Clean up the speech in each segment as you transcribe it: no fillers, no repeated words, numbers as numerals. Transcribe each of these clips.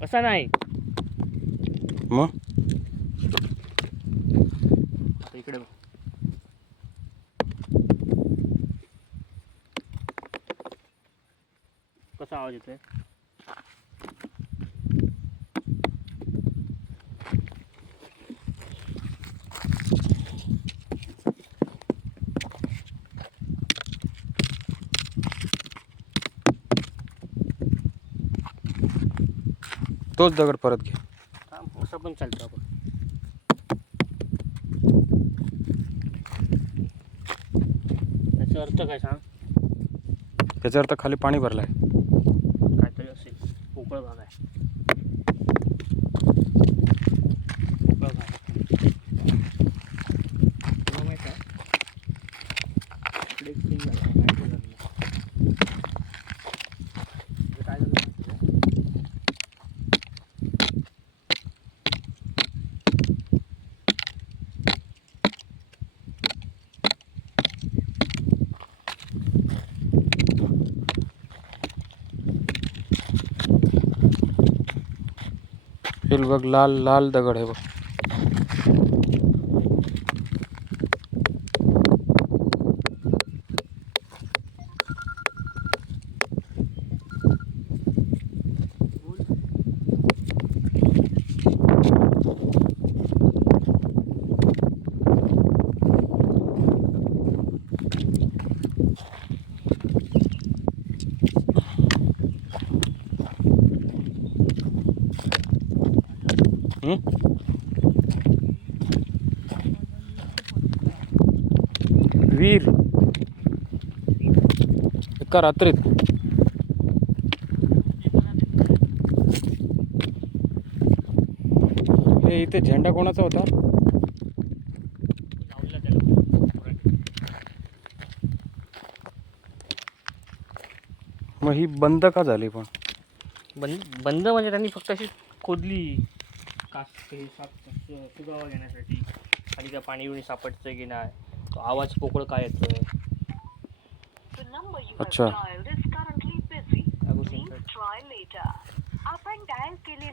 असा नाही मग आता इकडे बघ. कसा आवाज येतोय. तोच दगड परत घे. असं पण चालतं आपण. याचा अर्थ काय सांग. त्याच्या अर्थ खाली पाणी भरलंय. काहीतरी असेल. पोकळ भाग आहे. पोकळ भाग तुला माहित आहे इकडे एक सीन झाला. काय झालं हे बघ लाल लाल दगड आहे बघ. वीर एका रात्रीत हे इथे झेंडा कोणाचा होता. लावलेला त्याला. मग ही बंद का झाली पण. बंद म्हणजे त्यांनी फक्त अशी खोदली कास हे सुगावा घेण्यासाठी. खाली काय पाणी बिणी सापडतं की नाही. तो आवाज पोकळ काय येतोय. अच्छा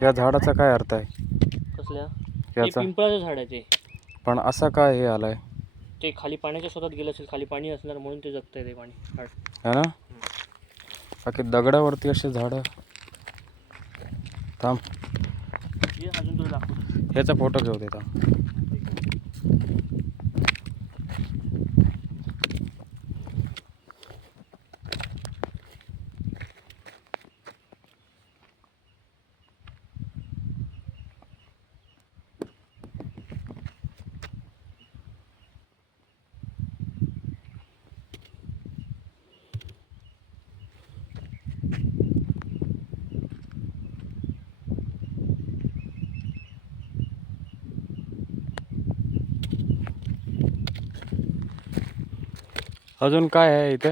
या झाडाचा काय अर्थ आहे. कसल्या याचा पिंपळाचं झाड आहे ते. पण असा काय हे आलाय. ते खाली पाण्याच्या शोधात गेलं असेल. खाली पाणी असणार म्हणून ते जगतंय ते पाणी झाड. है ना. बाकी दगडावरती असे झाडं. थांब ये अजून तुला दाखवतो. ह्याचा फोटो घेऊ दे थांब. अजून काय आहे इथे.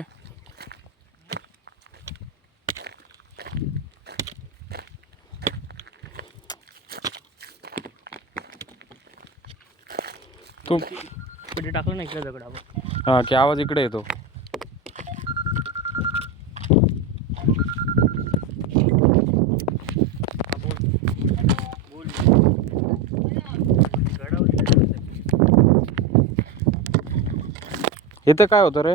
तू इकडे टाकलं ना इकडे दगडावर. हा की आवाज इकडे येतो. इथे काय होतं रे.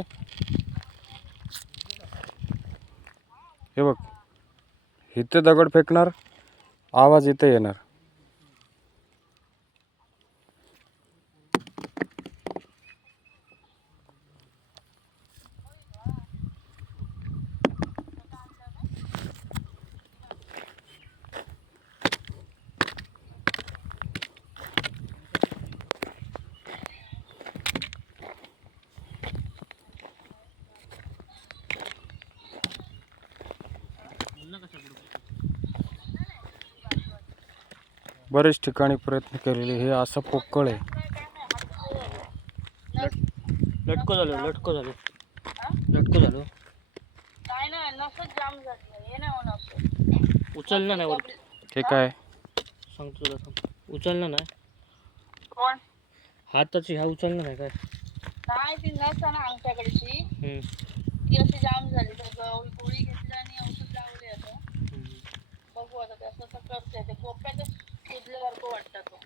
हे बघ इथे दगड फेकणार आवाज इथे येणार. बरेच ठिकाणी प्रयत्न केलेले. हे असं पोकळ आहे. लटको झालो लटको झालो लटको झालो. उचलना नाही वर. हे काय सांगतो तुला थांब. उचलना नाही. कोण हाताची हा उचलना नाही काय. नाही ती नसताना आमच्याकडची ती अशी जाम झाली तर गोळी घेतली आणि औषध लावले आता. बघू आता कसं कसं ते कोप्यातच कुदल्यासारखं वाटतं तो.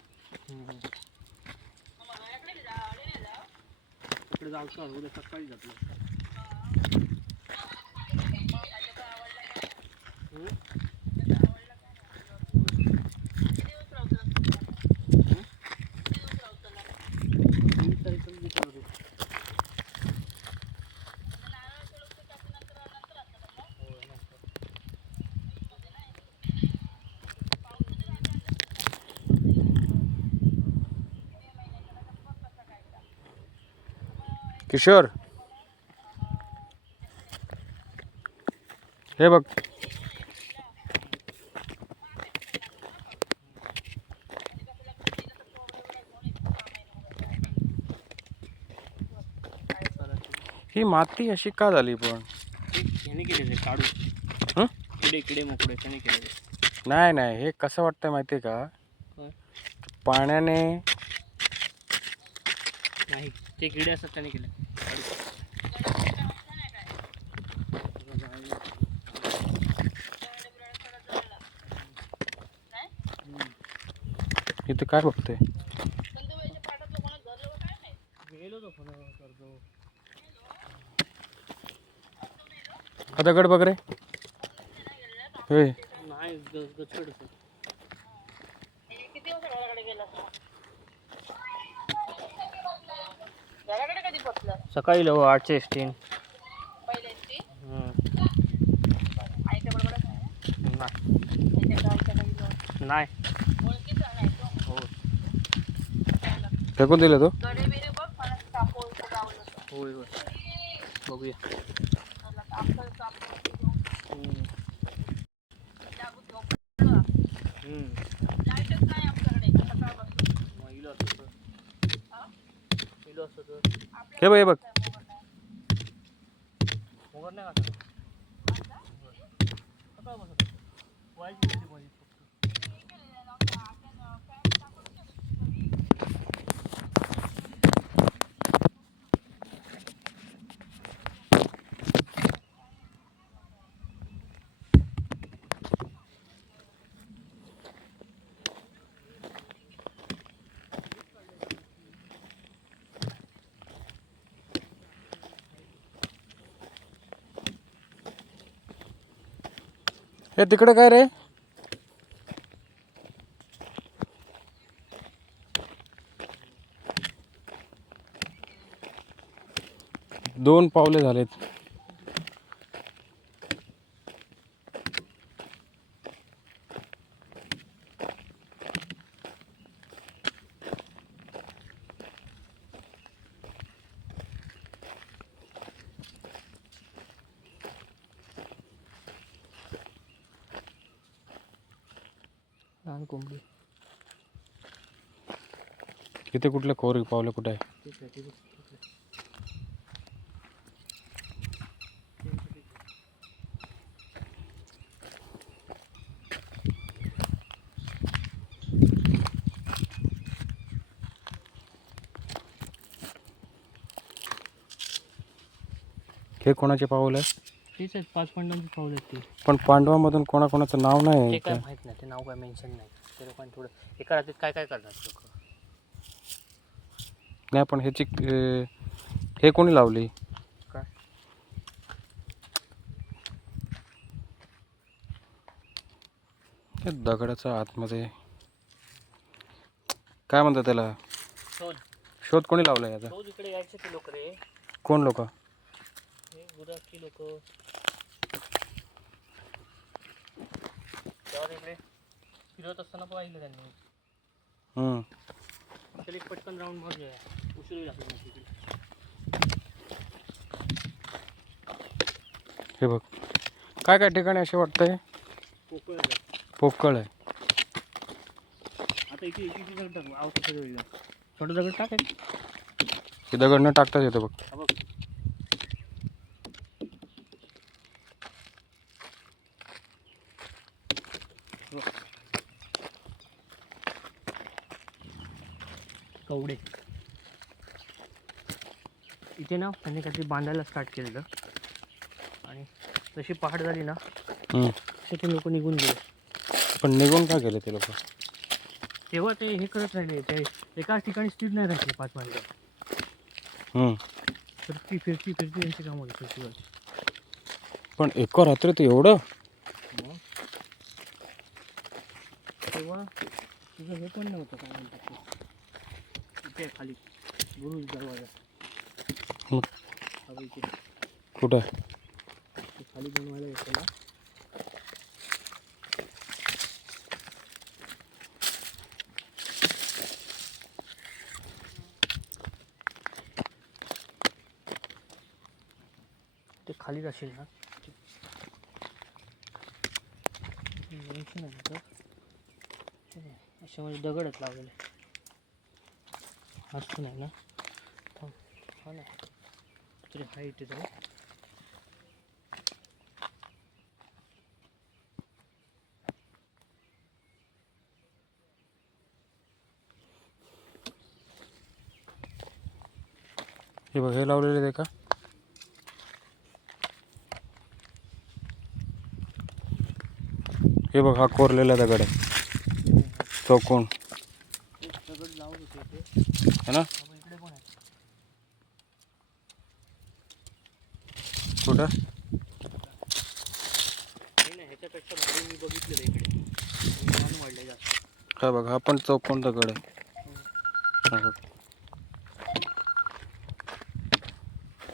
तिकडे जाऊ उद्या सकाळी जातो. किशोर हे बघ ही माती अशी का झाली पण ह्याने केलेले काढू हं? किडे मोकळे त्याने केलेले. नाही नाही हे कसं वाटतंय माहितीये का काय? पाण्याने नाही ते किडे असतात त्याने केले. इथे काय बघते गेलो तो फोन करतो. हा दगड बघ रे हे नाही गचकड असेल. किती वाजता घराकडे गेला घराकडे कधी पोचला सकाळी 8च्या एसटीन. पहिल्यांची नाही आईच्या बरोबरच आहे ना आईच्या घरी जाऊन नाही ओळखीचा नाही तो हो फेकून दिलं तो गडे बिरे बघ मला कापूर गावलं होय होय बघूया. आपलं कापूर लाईटच नाही आमच्याकडे सकाळपासून हे बघ हे बघ मोगर नाही का सकाळपासून वाईट गेली माझी फक्त. हे तिकडे काय रे दोन पावले झालेत लहान कोंबडी इथे कुठले खोर पावले कुठे आहे ठीक आहे ठीक आहे. हे कोणाचे पाऊल आहे तेच आहेत 5 पांडवांची पावलं आहेत ते. पण पांडवांमधून कोणाकोणाचं नाव नाही ते आहे काय इथे. माहित नाही ते नाव काय मेन्शन नाही. ते लोकांनी थोडं एका रात्रीत काय काय करणार लोक. नाही पण ह्याची हे कोणी लावली काय ते दगडाच्या आतमध्ये काय म्हणतात त्याला शोध शोध कोणी लावला याचा शोध इकडे यायचे ते लोक रे. कोण लोक हे गुजरातची लोक त्यावर इकडे फिरत असताना पाहिलं त्यांनी. चल एक पटकन राऊंड मारूया उशिरी लागली नाही तिकडे. हे बघ काय काय ठिकाणी असे वाटतंय पोकळ पोकळ आहे आता इथे इथे दगड टाकू आव कसं वेळ छोटं दगड टाक एक. हे दगड न टाकताच येतो बघ हा बघ कवडे इथे ना त्यांनी काहीतरी बांधायला स्टार्ट केलेलं आणि जशी पहाट झाली ना तिथून लोक निघून गेले. पण निघून का गेले ते लोक? तेव्हा ते हे करत राहिले, ते एकाच ठिकाणी स्थिर नाही राहिले 5 मिनिटं. फिरती फिरती फिरती त्यांची कामं होती फिरती. पण एका रात्रीत एवढं? मग तेव्हा तुझं हे पण नव्हतं, काय म्हणतात ते, इथे खाली बुरुज दरवाजा मग हवेचे कुठं? ते खाली बनवायला येतं ना. ते खाली जाशील ना, अशा म्हणजे दगडच लावलेले, असत नाही ना. हा ना, तरी हाईट आहे. हे बघ, हे लावलेले ते का? हे बघ, हा कोरलेला दगड आहे, चौकोन दगड लावत होते ते, है ना. इकडे पण आहे. कुठं? नाही, ह्याच्यापेक्षा भारी मी बघितलेलं इकडे, छान वाढले जास्त. काय बघ, हा पण चौकोन दगड आहे. हा बघ.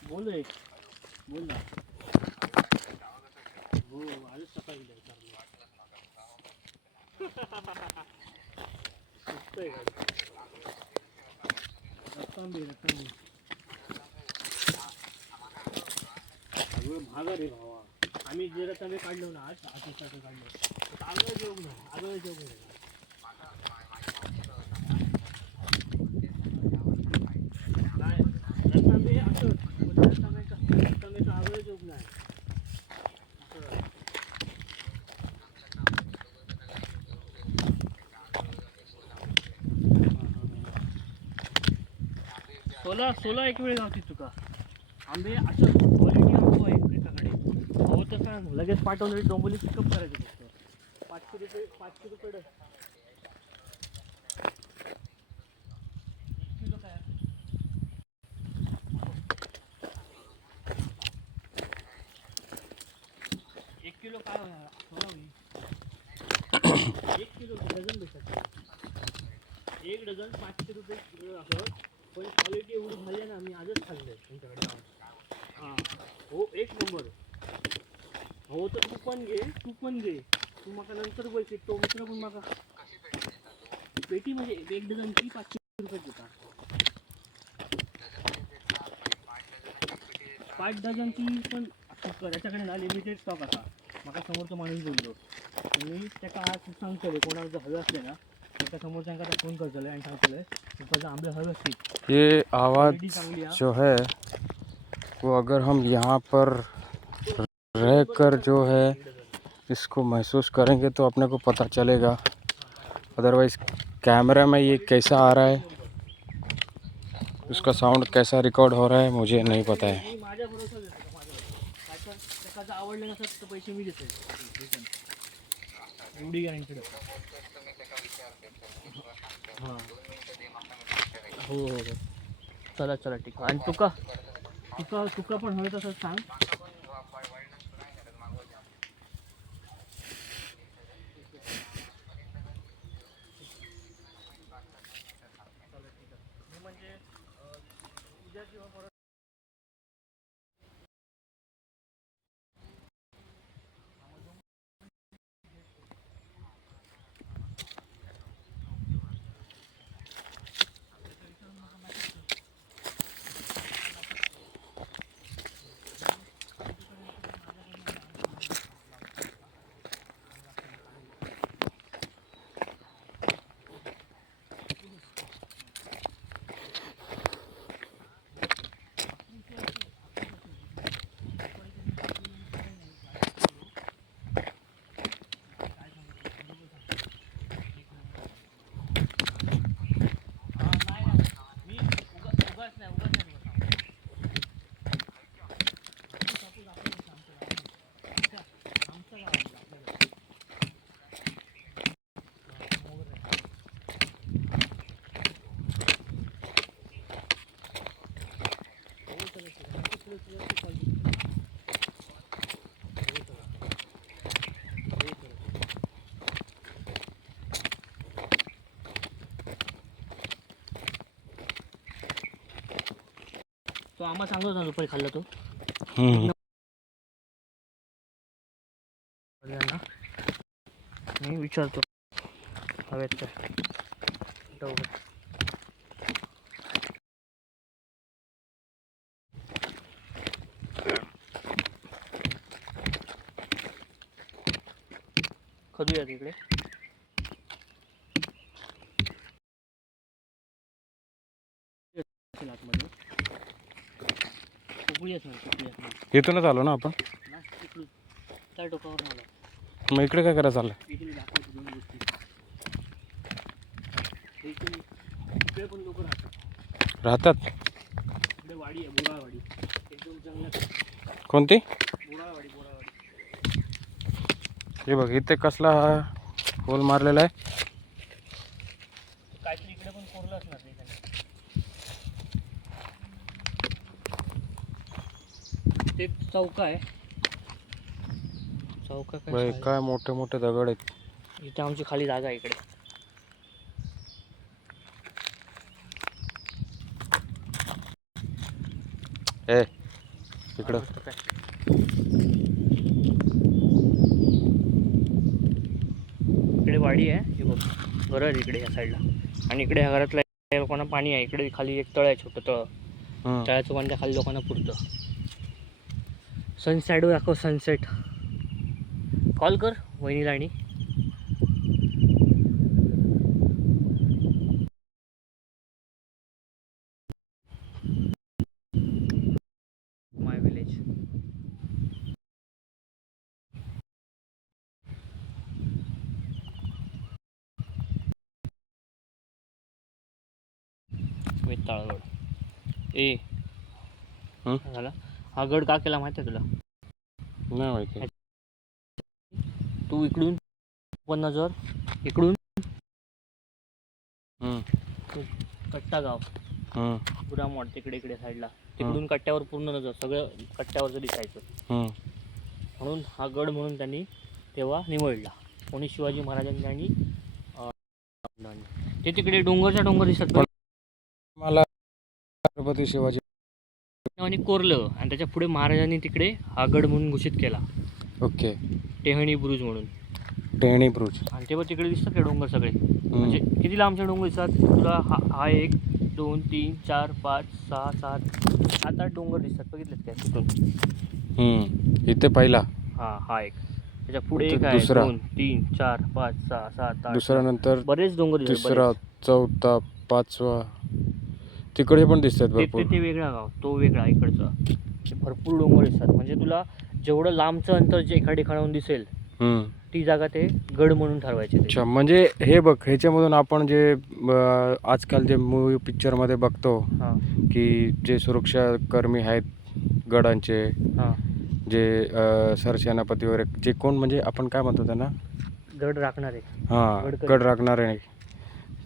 बोल रे, बोल ना. हो, आजच सकाळी जायचं रत्तांबी सगळं महाग रे भावा. आम्ही जे रत्तांबे काढलो ना, आज आठवड्याचं काढलो, आगळ जेवण नाही, आगळ जेवण नाही. रत्तांबे असं रत्तांबेचं आगळ जेवण नाही. सोला एक वेळ गावती तुका आंबे असं क्वालिटी आंबो आहे एकाकडे. हो तर सांग, लगेच पाठवून डोंबोली पिकअप करायचे फक्त 500 रुपये डझन. किलो काय 1 किलो काय होणार सोला होईल. 1 किलो डझन भेटतात, 1 डझन 500 रुपये किलो असं. पण क्वालिटी एवढी झाली ना, मी आजच खाल्लं तुमच्याकडे जाऊन. हां हो, 1 नंबर. हो तर तू पण घे, तू मका नंतर बोलशील. तो मित्र पण मका पेटी म्हणजे 1 डझनची 500 रुपये देतात. 5 डझनची पण त्याच्याकडे ना लिमिटेड स्टॉक असा. मका समोरचा माणूस बोललो, मी त्याका आज सांगतले कोणाला जर हवे असले ना, त्याच्या समोरच्या फोन करतले आणि सांगतले तुझं आंबे हवे असतील. ये आवाज़ जो है वो अगर हम यहाँ पर रहकर जो है इसको महसूस करेंगे तो अपने को पता चलेगा, अदरवाइज कैमरा में ये कैसा आ रहा है, उसका साउंड कैसा रिकॉर्ड हो रहा है मुझे नहीं पता है. माझ्या भरोसा देतो माझ्यावर. त्याचं आवडलं नसतं तर पैसे मी देतो, एवढी गॅरंटी. हां हो हो हो, चला ठीक आहे. आणि तुका पण हवं तसं सांग. म्हणजे उद्या किंवा परत तो आम्हा सांगत होता दुपारी खाल्ला तो हम्म. ना मी विचारतो हवेत तर जाऊ. करूया तिकडे इथूनच आलो ना आपण. त्या टोकावर मला मग इकडे काय करायचं चाललं? इकडे दाखवतो दोन गोष्टी. इकडे पण लोक राहतात. इकडे वाडी आहे, बोराळवाडी, एकदम जंगलात. कोणती? बोराळवाडी. हे बघ इथे कसला हा होल मारलेला आहे. काहीतरी इकडे पण कोरलं असणार नाही त्याने. ते चौका आहे. चौका बाई, काय काय मोठे मोठे दगड आहेत. इथे आमची खाली जागा आहे इकडे. ए इकडं इकडे वाडी आहे. हे बघ घर आहे इकडे ह्या साईडला, आणि इकडे ह्या घरातल्या लोकांना पाणी आहे. इकडे खाली एक तळ आहे, छोटं तळ. तळ्याचं पाणी त्या खाली लोकांना पुरतं. सनसेट दाखव, सनसेट. कॉल कर वहिनीला. आणि माय विलेज. ताळगड. ए झाला हा गड का केला माहिती आहे तुला? नाही माहिती. तू इकडून पण नजर इकडून कट्टा गाव गुरामवाड तिकडे इकडे साईडला, तिकडून कट्ट्यावर पूर्ण नजर सगळं कट्ट्यावरचं दिसायचं. म्हणून हा गड म्हणून त्यांनी तेव्हा निवडला. कोणी शिवाजी महाराजांनी आणि ते तिकडे डोंगरच्या डोंगर दिसत मला छत्रपती शिवाजी आणि कोरलं, आणि त्याच्या पुढे महाराजांनी तिकडे हा गड म्हणून घोषित केला. ओके. टेहणी बुरुज म्हणून. टेहणी बुरुज. आणि तेव्हा तिकडे दिसतात का डोंगर सगळे, म्हणजे किती लांबचे डोंगर दिसतात तुला? हा 1 2 3 4 5 6 7 7 8 डोंगर दिसतात, बघितलेत काय तिथून? इथे पहिला हा एक, त्याच्या पुढे एक आहे, दुसरा, 2 3 4 5 6 7 8. दुसरा नंतर बरेच डोंगर दिसतात. तिसरा, चौथा, पाचवा, तिकडे पण दिसतात भरपूर. ते वेगळा गाव, तो वेगळा इकडचा. भरपूर डोंगर दिसतात. म्हणजे तुला जेवढं लांबचं अंतर जे एका ठिकाणाहून दिसेल ती जागा ते गड म्हणून ठरवायचे. अच्छा, म्हणजे हे बघ, ह्याच्यामधून आपण जे आजकाल जे मूवी पिक्चरमध्ये बघतो की जे सुरक्षाकर्मी आहेत गडांचे, जे सरसेनापती वगैरे, जे कोण म्हणजे आपण काय म्हणतो त्यांना, गड राखणारे. गड राखणारे नाही,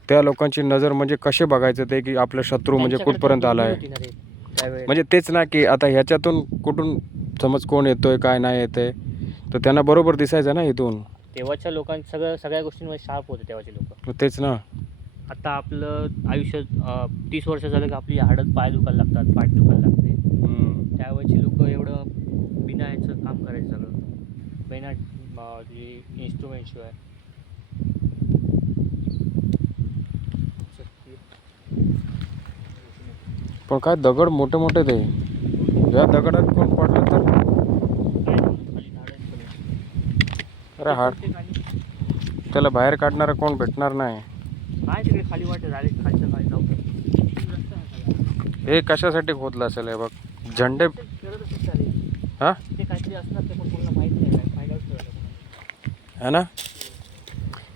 त्या लोकांची नजर म्हणजे कसे बघायचं ते की आपला शत्रू म्हणजे कुठपर्यंत आला आहे. म्हणजे तेच ना की आता ह्याच्यातून कुठून समज कोण येतोय काय नाही येतंय, तर त्यांना बरोबर दिसायचं ना इथून. तेव्हाच्या लोकांची सगळ्या गोष्टींमध्ये शार्प होते तेव्हाचे लोक. तेच ना. आता आपलं आयुष्य 30 वर्ष झालं की आपली हाडत पाय दुखायला लागतात, पाठ दुखायला लागते. त्यावेळेची लोक एवढं बिना याचं काम करायचं सगळं, बिना इन्स्ट्रुमेंट शिवाय. पण काय दगड मोठे मोठे ते, या दगडात कोण पडलं तर अरे हाड, त्याला बाहेर काढणारा कोण भेटणार नाही. काय तिकडे खाली वाटत डायरेक्ट खालच्या खाली जाऊ. हे कशासाठी खोदलं असेल हे बघ, झंडे. हा ते काहीतरी असणार, ते पण कोणाला माहित नाही. काय फायदा है ना.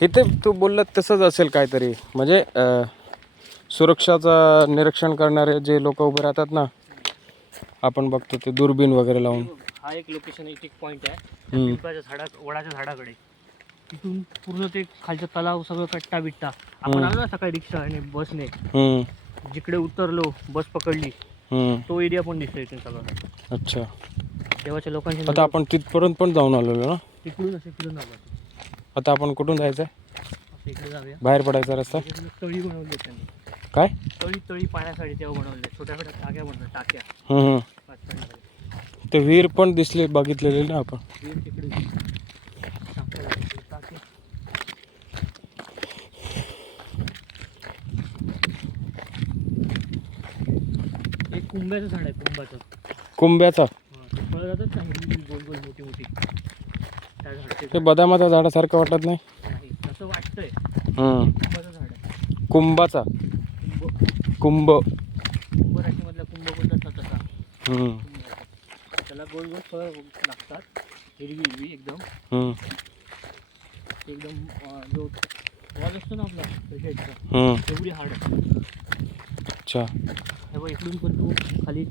इथे तू बोलला तसंच असेल काहीतरी, म्हणजे सुरक्षाचं निरीक्षण करणारे जे लोक उभे राहतात ना, आपण बघतो ते दुर्बीण वगैरे लावून. हा एक लोकेशन, एक पॉईंट आहे वडाच्या झाडाकडे. तिथून पूर्ण ते खालचं तलाव सगळं कट्टा बिट्टा. आपण आलो ना सकाळी रिक्षा आणि बसने, जिकडे उतरलो बस पकडली, तो एरिया पण दिसतो इथून सगळं. अच्छा. तेव्हाच्या लोकांची आता आपण तिथपर्यंत पण जाऊन आलेलो ना. तिकडून असे फिरून आलो. आता आपण कुठून जायचं आहे? इकडे जाऊया. बाहेर पडायचा रस्ता. तळी बनवली त्यांनी. काय तळी तळी पाण्यासाठी तेव्हा बनवले, छोट्या छोट्या टाक्या बनवल्या, टाक्या हम्म. पाण्यासाठी. ते विहीर पण दिसले, बघितलेले ना आपण. वीर तिकडे टाक्या लागतील, टाक्या. एक कुंब्याचं झाड आहे, कुंभाचं. कुंब्याचा. ते फळं जातात ना, हिरवी गोल गोल मोठी मोठी, त्या झाडचे ते बदामाच्या झाडासारखं वाटत नाही. नाही, तसं वाटतंय. हम्म. कुंभाचं झाड आहे. कुंभाचा. कुंभ, कुंभ. कुंभ राशीमधला कुंभ बोलतात ना तसा. हम्म. त्याला गोल गोल फळं लागतात, हिरवी हिरवी एकदम. हम्म. एकदम जो वॉल असतो ना आपला क्रिकेटचा, हम्म. तेवढी हार्ड आहे. अच्छा. हे बघ, इकडून पण तू खाली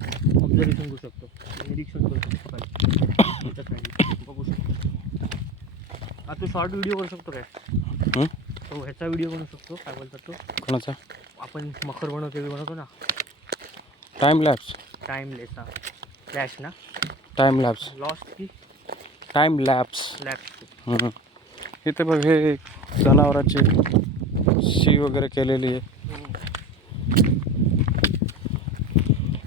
ऑब्झर्वेशन करू शकतो, निरीक्षण करू शकतो खाली त्याच्या खाली बघू शकतो. तू शॉर्ट व्हिडिओ करू शकतो काय? तो ह्याचा व्हिडिओ बनवू शकतो, काय बोलतात तो, कोणाचा? आपण मखर बनवतो ना, टाइम लॅप्स. टाइम लेस. फ्लॅश ना, टाइम लॅप्स. लॉस्ट की टाइम लॅप्स. लॅप्स. इथे बघ, हे जनावरांची शी वगैरे केलेली आहे.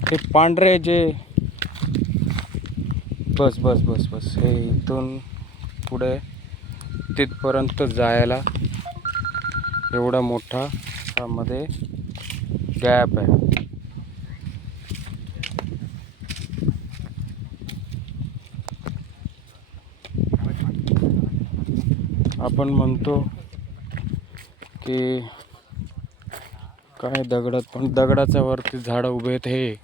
हे पांढरे जे, बस बस बस बस, हे इथून पुढे तिथपर्यंत जायला एवढा मोठा मध्ये गॅप आहे. आपण म्हणतो की काय दगडात, पण दगडाच्या वरती झाडं उभे आहेत. हे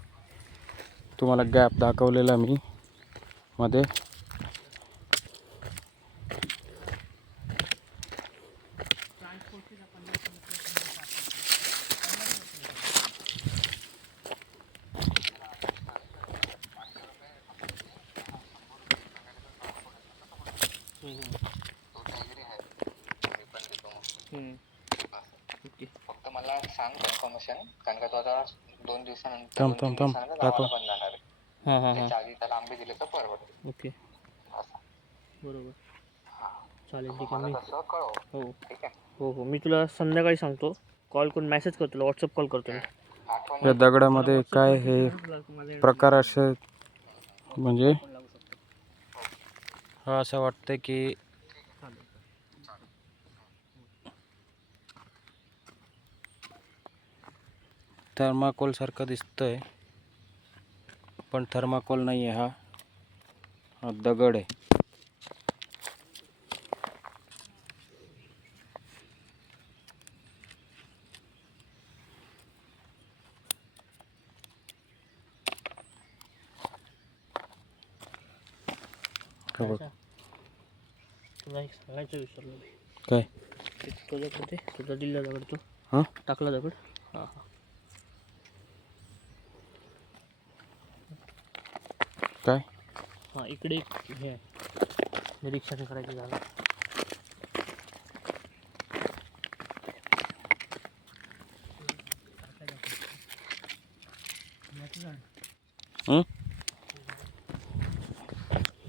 तुम्हाला गॅप दाखवलेला मी मध्ये. फक्त मला सांग कन्फर्मेशन, कारण का तो आता 2 दिवसानंतर थांब थांब थांब दाखव. गावाला पण जाणार आहे. हां हां हां, त्याच्या आधी त्याला आंबे दिले तर परवडते. ओके, असं. बरोबर, चालेल, मग ठीक आहे. मला मी तसं कळव. हो ठीक आहे. हो हो, मी तुला संध्याकाळी सांगतो, कॉल करून मेसेज करतो तुला, व्हॉट्सअप कॉल करतो मी. आठवण या दगडामध्ये काय हे प्रकार असे, म्हणजे लागू शकतो. हा असं वाटतं की थर्माकोल सारखं दिसतंय, पण थर्माकोल नाही आहे. हा दगड आहे. बघ. तुला एक सांगायचं विसरलो मी. काय? तो दगड ते तुझा दिला दगड, तो हां टाकला दगड. हां हां, काय? हां, इकडे एक हे आहे, निरीक्षण करायचं झालं.